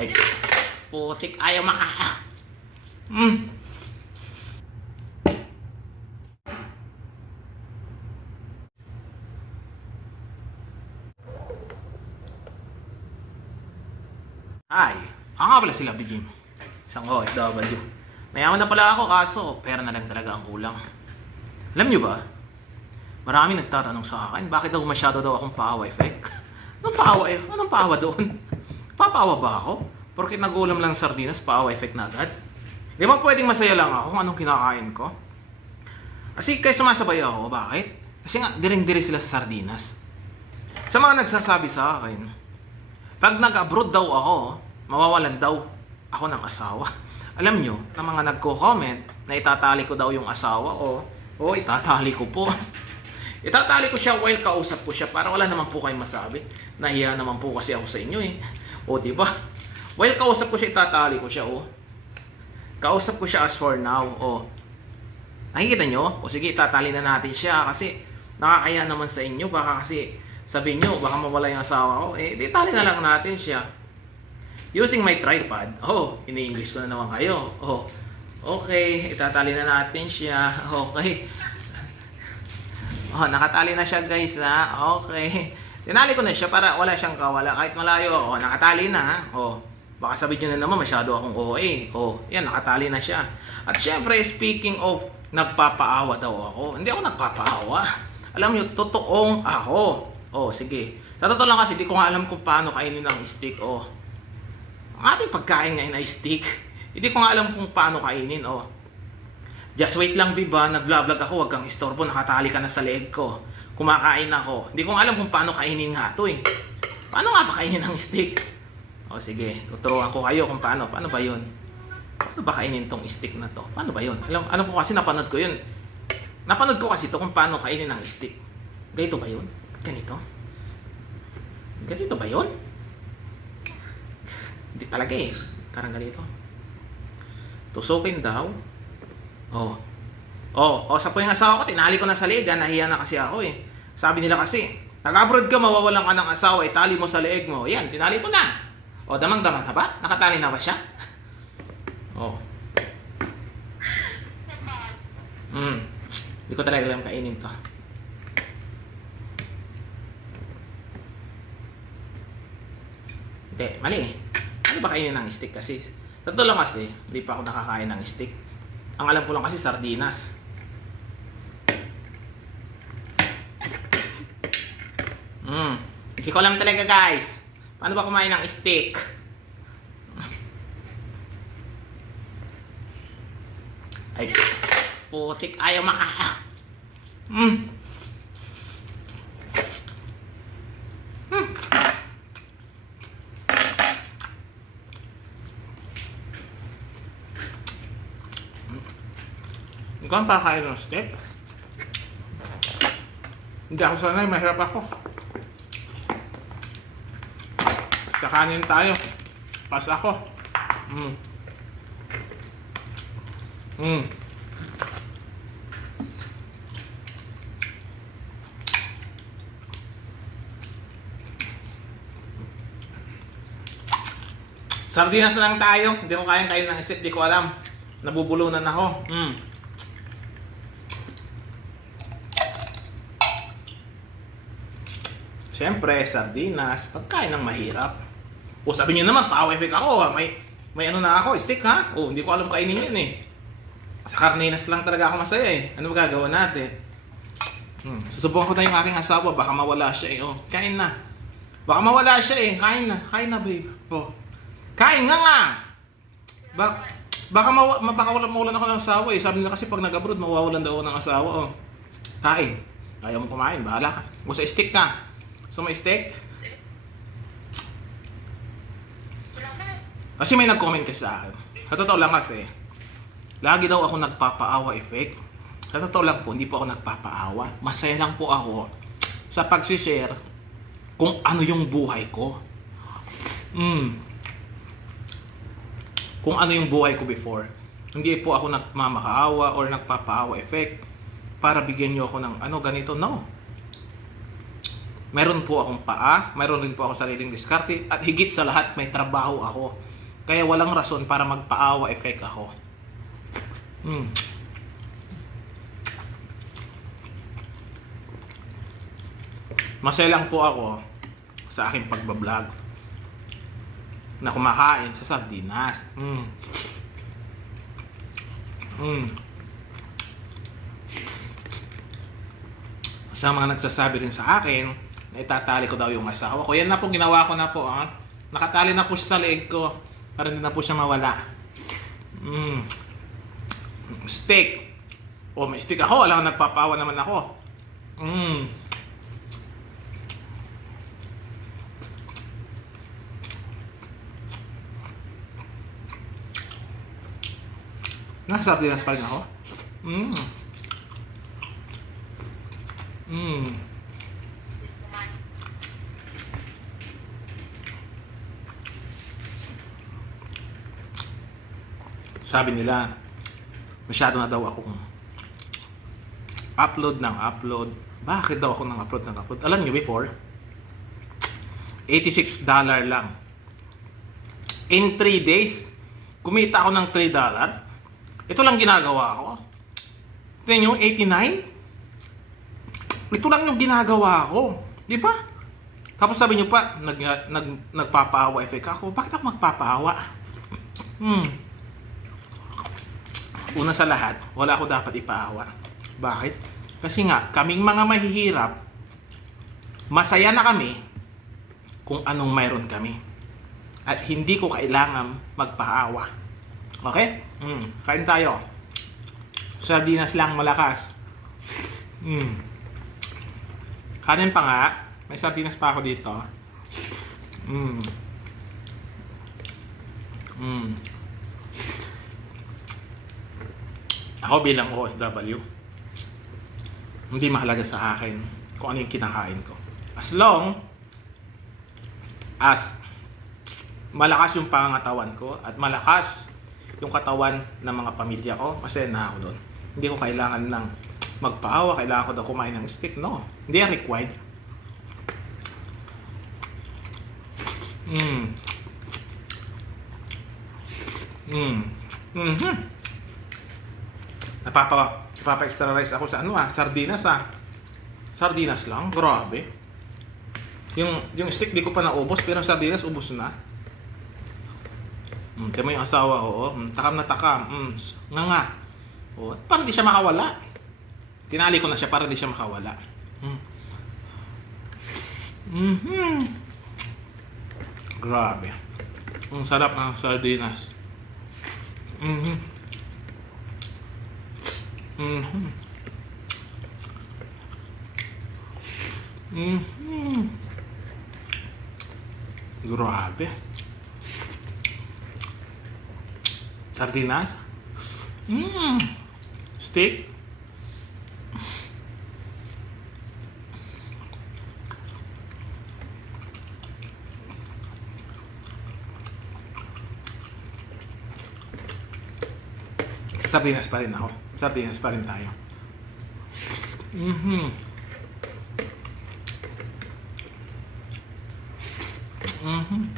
Ay, putik, ayaw maka... Mm. Hi, ako nga pala sila Bigim. Isang OFW. Mayaman na pala ako kaso pera na lang talaga ang kulang. Alam nyo ba? Marami nagtatanong sa akin, bakit daw masyado daw akong paawa effect? Anong paawa eh? Anong paawa doon? Papaawa ba ako? Porque nagulam lang sardinas, paawa effect na agad? Di ba pwedeng masaya lang ako kung anong kinakain ko? Kasi kayo sumasabay ako, bakit? Kasi nga, diring-diri sila sa sardinas. Sa mga nagsasabi sa akin, pag nag-abroad daw ako, mawawalan daw ako ng asawa. Alam nyo, na mga nagko-comment na itatali ko daw yung asawa o o itatali ko po. itatali ko siya while kausap ko siya para wala naman po kayong masabi. Nahiya naman po kasi ako sa inyo eh. O di ba? While kausap ko siya, itatali ko siya o. Kausap ko siya as for now o. Nakikita nyo? O sige, itatali na natin siya kasi nakakaya naman sa inyo. Baka kasi sabihin nyo, baka mawala yung asawa ko. Eh, di tali na lang natin siya. Using my tripod. Oh, ini-English ko na naman kayo. Oh, okay. Itatali na natin siya. Okay. Oh, nakatali na siya guys ha. Okay. Tinali ko na siya para wala siyang kawala. Kahit malayo ako, nakatali na ha. Oh, baka sabihin nyo na naman masyado akong OA. Oh, yan, nakatali na siya. At syempre, speaking of nagpapaawa daw ako. Hindi ako nagpapaawa. Alam nyo, totoong ako. Oh, sige. Sa totoo lang kasi, di ko nga alam kung paano kainin ng stick. Oh, ang ating pagkain ngayon ay steak. Hindi ko nga alam kung paano kainin, oh. Just wait lang, Biba. Nag-vlog ako. Huwag kang istorbo. Nakatali ka na sa leeg ko. Kumakain ako. Hindi ko alam kung paano kainin nga to, eh. Paano nga ba kainin ng steak? O, sige. Tuturuan ko kayo kung paano. Paano ba yun? Paano ba kainin tong steak na to? Paano ba yun? Alam, alam ko kasi napanood ko yun. Napanood ko kasi to kung paano kainin ng steak. Ganito ba yun? Ganito? Ganito ba yun? Hindi talaga eh. Parang ganito. Tusukin daw. Oh. Oh, kausap ko yung asawa ko, tinali ko na sa leeg, ah. nahiya na kasi ako eh. Sabi nila kasi, nag-abroad ka, mawawalan ka ng asawa, itali mo sa leeg mo. Yan, tinali ko na. Oh, damang-damang na ba? Nakatali na ba siya? Oh. Hmm. Hindi ko talaga alam kainin to. Hindi, mali. Ano ba kainin ng steak kasi? Totoo lang kasi, hindi pa ako nakakain ng steak. Ang alam ko lang kasi sardinas. Hmm. Hindi ko alam talaga guys. Paano ba kumain ng steak? Ay, putik. Ayaw maka... Hmm. Ikaw ang pakain ng steak? Hindi ako sanay, mahirap ako. Sa kanin tayo. Pas ako. Mm. Mm. Sardinas na lang tayo. Hindi ko kayang kain ng steak. Di ko alam. Nabubulunan ako. Mm. Siyempre, sardinas, pagkain ng mahirap. O sabi niyo naman, effect ako. ah. May, may ano na ako, stick ha? O, hindi ko alam kainin yan eh. Sa karninas lang talaga ako masaya eh. Ano ba gagawin natin? Hmm. Susubukan ko na yung aking asawa, baka mawala siya eh. O, kain na. Baka mawala siya eh. Kain na. Kain na, babe. O. Kain nga nga! Bak baka mawa ma- baka wala mawalan ako ng asawa eh. Sabi nila kasi pag nag-abroad, mawawalan daw ako ng asawa. Oh. Kain. Ayaw mo kumain, bahala ka. O sa stick ka. So may steak? Kasi may nag-comment kasi sa akin. Sa totoo lang kasi, lagi daw ako nagpapaawa effect. Sa totoo lang po, hindi po ako nagpapaawa. Masaya lang po ako sa pag-share kung ano yung buhay ko. Mm. Kung ano yung buhay ko before. Hindi po ako nagmamakaawa or nagpapaawa effect para bigyan nyo ako ng ano ganito. No. Meron po akong paa, meron din po ako sariling diskarte, at higit sa lahat may trabaho ako. Kaya walang rason para magpaawa effect ako. Mm. Masaya lang po ako sa aking pagbablog na kumakain sa sardinas. Mm. Mm. Sa mga nagsasabi rin sa akin na itatali ko daw yung asawa ko. Yan na po, ginawa ko na po. Ah. Nakatali na po siya sa leeg ko para hindi na po siya mawala. Mm. Steak. O, may steak ako. Alam, nagpapawa naman ako. Mm. Nasa sardinas pa rin ako. Mm. Mm. Sabi nila, masyado na daw akong upload ng upload. Bakit daw ako nang upload ng upload? Alam niyo before, $86 lang. In 3 days, kumita ako ng $3. Ito lang ginagawa ko. Tingnan nyo, 89? Ito lang yung ginagawa ko. Di ba? Tapos sabi nyo pa, nag, nag, nagpapaawa effect ako. Bakit ako magpapaawa? Hmm. Una sa lahat, wala ako dapat ipaawa. Bakit? Kasi nga, kaming mga mahihirap, masaya na kami kung anong mayroon kami. At hindi ko kailangan magpaawa. Okay? Mm, kain tayo. Sardinas lang malakas. Mm. Kanin pa nga. May sardinas pa ako dito. Mm. Mm. Ako bilang OFW, hindi mahalaga sa akin kung ano yung kinakain ko. As long as malakas yung pangangatawan ko at malakas yung katawan ng mga pamilya ko, masaya na ako doon. Hindi ko kailangan ng magpaawa, kailangan ko daw kumain ng steak. No, hindi yan required. Mm. Mm. Mhm. Napapa napapa extra rice ako sa ano ah, sardinas ah. Sardinas lang, grabe. Yung yung steak di ko pa naubos pero sardinas ubos na. Mm, mo yung asawa ko, oh. Mm, takam na takam. Mm, nga nga. Oh, para di siya makawala. Tinali ko na siya para di siya makawala. Mm. Mhm. Grabe. Ang sarap ng sardinas. Mhm. Mhm. Mhm. Grabe. Sardinas. Mmm. Steak. Sardinas pa rin ako. Sardinas pa rin tayo. Mhm. Mhm.